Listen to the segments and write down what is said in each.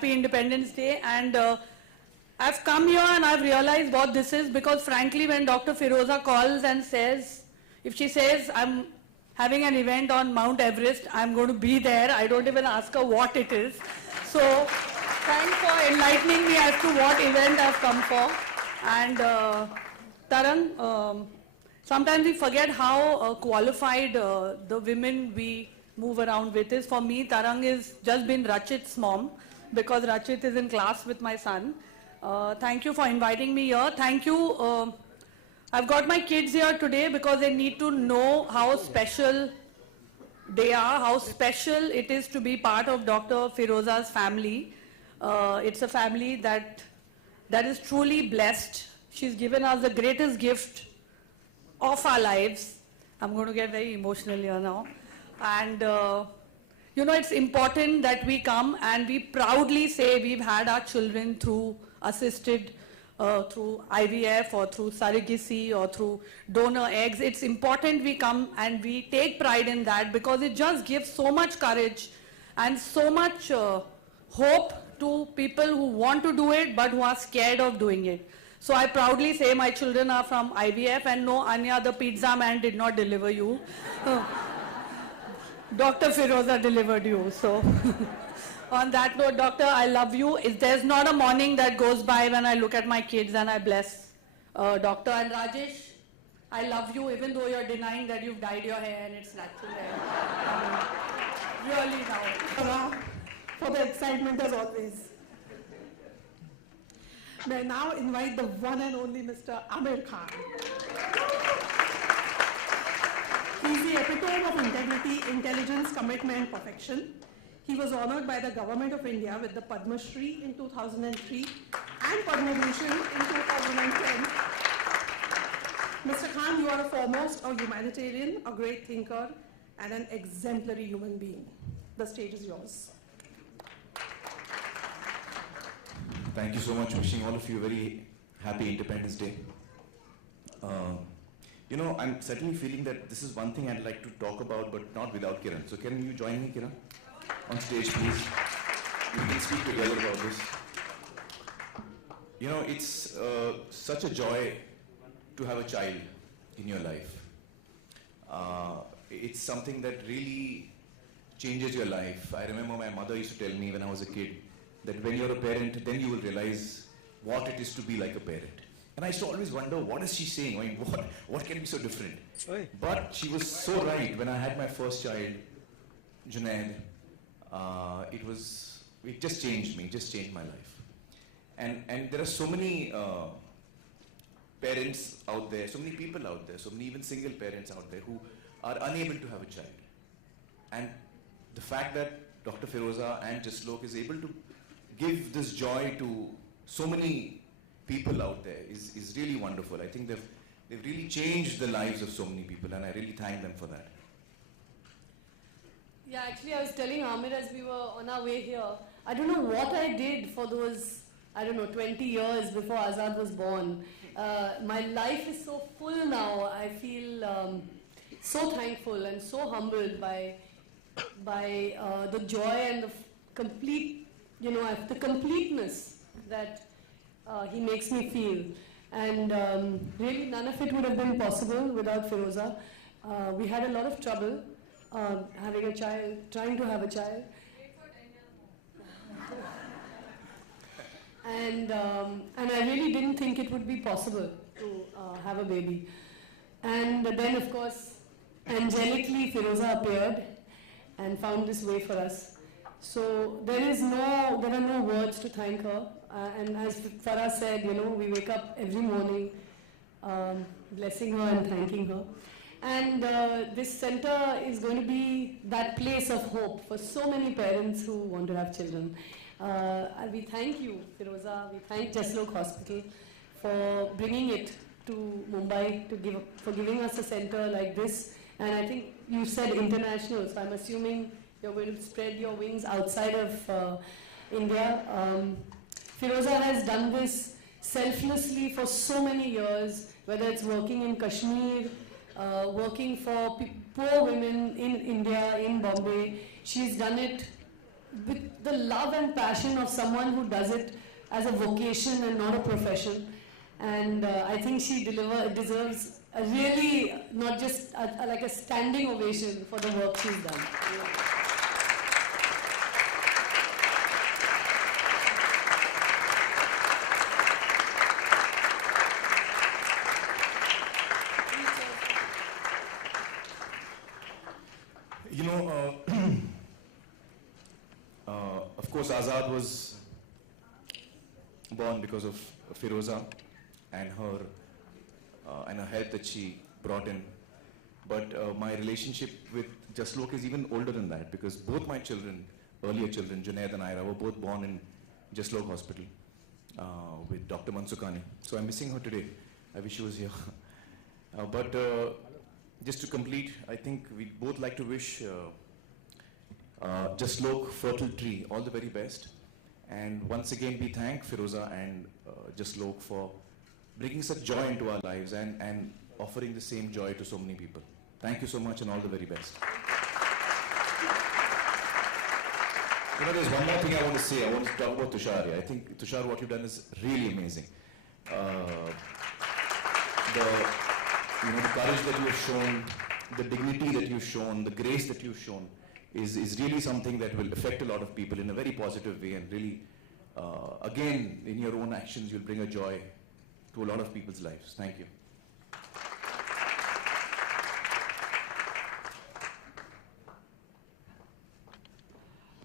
happy Independence Day. And I've come here and I've realized what this is, because frankly, when Dr. Firoza calls and says, if she says, I'm having an event on Mount Everest, I'm going to be there. I don't even ask her what it is. So thanks for enlightening me as to what event I've come for. And Tarang, sometimes we forget how qualified the women we move around with is. For me, Tarang is just been Rachit's mom, because Rachit is in class with my son. Thank you for inviting me here. Thank you. I've got my kids here today because they need to know how special they are, how special it is to be part of Dr. Firoza's family. It's a family that is truly blessed. She's given us the greatest gift of our lives. I'm going to get very emotional here now. And you know, it's important that we come and we proudly say we've had our children through assisted, through IVF or through surrogacy or through donor eggs. It's important we come and we take pride in that, because it just gives so much courage and so much hope to people who want to do it but who are scared of doing it. So I proudly say my children are from IVF, and no, Anya, the pizza man did not deliver you. Dr. Firoza delivered you. So on that note, Doctor, I love you. There's not a morning that goes by when I look at my kids and I bless Doctor. And Rajesh, I love you, even though you're denying that you've dyed your hair and it's natural hair. Really now. Farah, for the excitement as always. May I now invite the one and only Mr. Aamir Khan. He's the epitome of integrity, intelligence, commitment, perfection. He was honored by the Government of India with the Padma Shri in 2003 and Padma Bhushan in 2010. Mr. Khan, you are a foremost a humanitarian, a great thinker, and an exemplary human being. The stage is yours. Thank you so much. Wishing all of you a very happy Independence Day. You know, I'm certainly feeling that this is one thing I'd like to talk about, but not without Kiran. So can you join me, Kiran? On stage, please. We can speak together about this. You know, it's such a joy to have a child in your life. It's something that really changes your life. I remember my mother used to tell me when I was a kid that when you're a parent, then you will realize what it is to be like a parent. And I used to always wonder, what is she saying? I mean, what can be so different? But she was so right. When I had my first child, Junaid, it just changed me, just changed my life. And there are so many parents out there, so many people out there, so many even single parents out there who are unable to have a child. And the fact that Dr. Firoza and Jaslok is able to give this joy to so many people out there is really wonderful. I think they've really changed the lives of so many people, and I really thank them for that. Yeah, actually I was telling Aamir as we were on our way here, I don't know what I did for those, 20 years before Azad was born. My life is so full now. I feel so thankful and so humbled by the joy and the complete, the completeness that he makes me feel. And really none of it would have been possible without Firoza. We had a lot of trouble having a child, trying to have a child. And I really didn't think it would be possible to have a baby. And then, of course, angelically, Firoza appeared and found this way for us. So there are no words to thank her. And as Farah said, we wake up every morning blessing her and thanking her. And this center is going to be that place of hope for so many parents who want to have children. We thank you, Firoza. We thank Jaslok Hospital for bringing it to Mumbai, for giving us a center like this. And I think you said international, so I'm assuming you're going to spread your wings outside of India. Firoza has done this selflessly for so many years, whether it's working in Kashmir, working for poor women in India, in Bombay. She's done it with the love and passion of someone who does it as a vocation and not a profession. And I think she deserves a really, not just like a standing ovation for the work she's done. You know, of course, Azad was born because of Firoza and her help that she brought in. But my relationship with Jaslok is even older than that, because both my children, earlier children, Junaid and Ira, were both born in Jaslok Hospital with Dr. Mansukani. So I'm missing her today. I wish she was here. But just to complete, I think we'd both like to wish Jaslok, FertileTree, all the very best. And once again, we thank Firoza and Jaslok for bringing such joy into our lives and offering the same joy to so many people. Thank you so much and all the very best. You know, there's one more thing I want to say. I want to talk about Tushar here. I think, Tushar, what you've done is really amazing. The courage that you've shown, the dignity that you've shown, the grace that you've shown is really something that will affect a lot of people in a very positive way, and really, again, in your own actions, you'll bring a joy to a lot of people's lives. Thank you.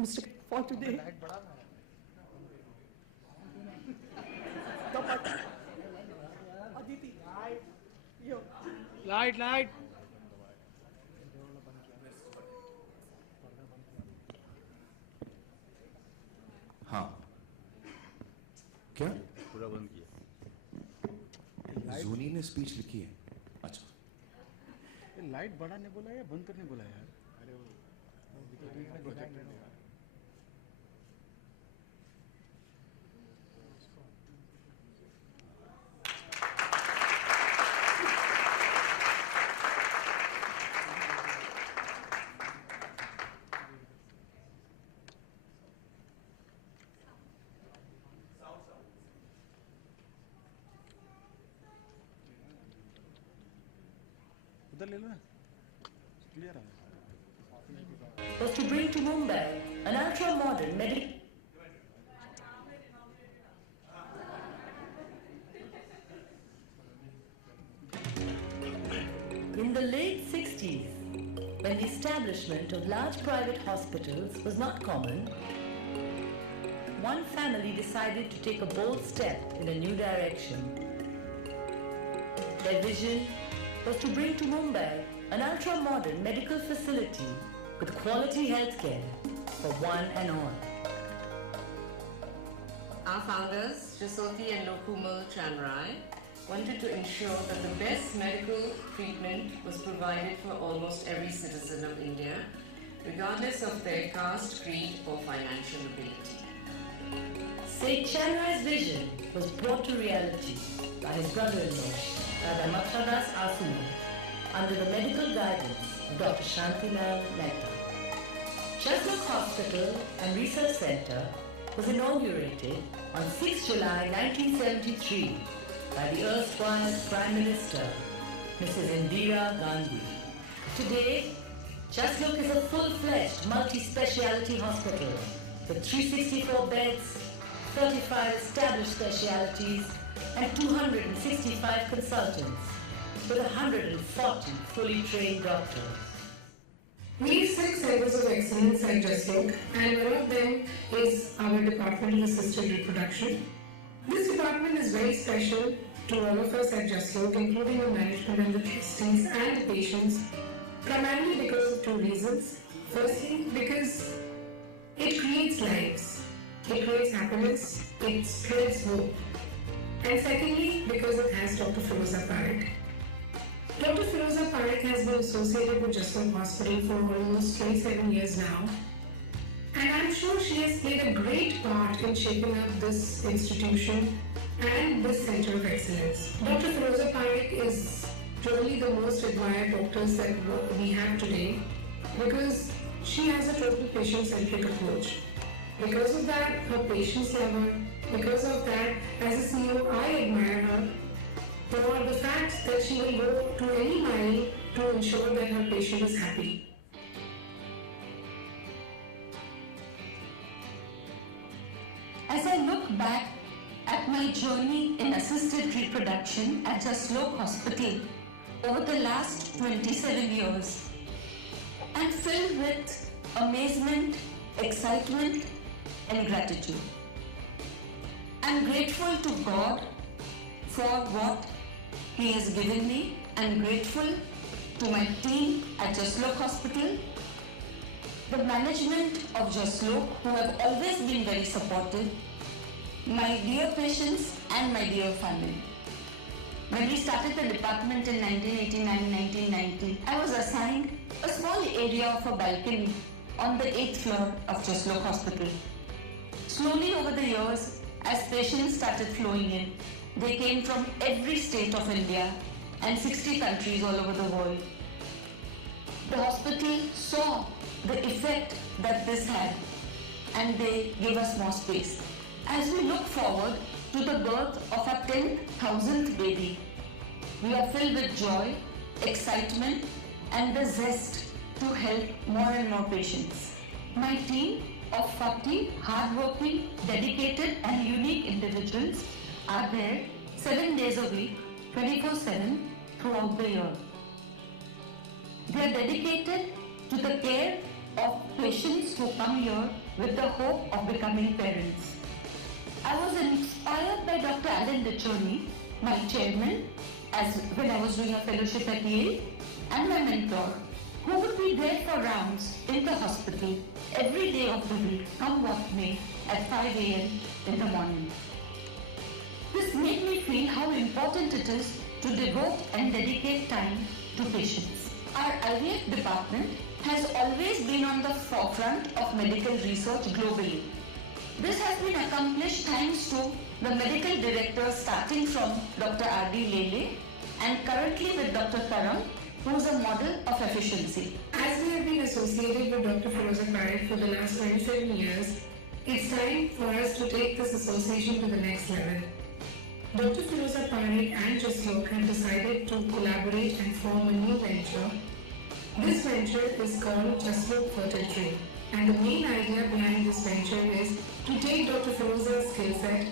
Mr. For today. Aditi. Yo. Light. हाँ क्या पूरा बंद किया जूनी ने speech लिखी है अच्छा light बढ़ाने बोला या बंद करने बोला यार अरे वो प्रोजेक्टर है was to bring to Mumbai an ultra-modern medical... In the late 60s, when the establishment of large private hospitals was not common, one family decided to take a bold step in a new direction. Their vision was to bring to Mumbai an ultra-modern medical facility with quality healthcare for one and all. Our founders, Jasoti and Lokumal Chanrai, wanted to ensure that the best medical treatment was provided for almost every citizen of India, regardless of their caste, creed or financial ability. Sheikh Chanrai's vision was brought to reality by his brother-in-law, Dada Asuma, under the medical guidance of Dr. Shantilal Mehta. Jaslok Hospital and Research Center was inaugurated on 6 July 1973 by the erstwhile Prime Minister, Mrs. Indira Gandhi. Today, Jaslok is a full-fledged multi-speciality hospital with 364 beds, 35 established specialities, and 265 consultants, with 140 fully trained doctors. We have 6 centers of excellence at Jaslok, and one of them is our Department of Assisted Reproduction. This department is very special to all of us at Jaslok, including the management and the trustees and the patients, primarily because of 2 reasons. Firstly, because it creates lives, it creates happiness, it spreads hope. And secondly, because it has Dr. Firoza Parekh. Dr. Firoza Parekh has been associated with Jaslok Hospital for almost 27 years now. And I'm sure she has played a great part in shaping up this institution and this center of excellence. Dr. Firoza Parekh is probably the most admired doctors that we have today, because she has a total patient-centric approach. Because of that, her patience level, because of that, as a CEO, I admire her for the fact that she will go to any mile to ensure that her patient is happy. As I look back at my journey in assisted reproduction at Jaslok Hospital over the last 27 years, I'm filled with amazement, excitement, and gratitude. I'm grateful to God for what He has given me. I'm grateful to my team at Jaslok Hospital, the management of Jaslok, who have always been very supportive, my dear patients and my dear family. When we started the department in 1989-1990, I was assigned a small area of a balcony on the 8th floor of Jaslok Hospital. Slowly over the years, as patients started flowing in, they came from every state of India and 60 countries all over the world. The hospital saw the effect that this had, and they gave us more space. As we look forward to the birth of our 10,000th baby, we are filled with joy, excitement, and the zest to help more and more patients. My team of 40 hardworking, dedicated, and unique individuals are there 7 days a week, 24/7 throughout the year. They are dedicated to the care of patients who come here with the hope of becoming parents. I was inspired by Dr. Alan Dichoni, my chairman, when I was doing a fellowship at Yale, and my mentor, who would be there for rounds in the hospital every day of the week, come what may, at 5 a.m. in the morning. This made me feel how important it is to devote and dedicate time to patients. Our IVF department has always been on the forefront of medical research globally. This has been accomplished thanks to the medical directors starting from Dr. R.D. Lele and currently with Dr. Kiran, who is a model of efficiency. As we have been associated with Dr. Firoza Parekh for the last 27 years, it's time for us to take this association to the next level. Dr. Firoza Parekh and Jaslok have decided to collaborate and form a new venture. This venture is called Jaslok FertileTree, and the main idea behind this venture is to take Dr. Firoza's skill set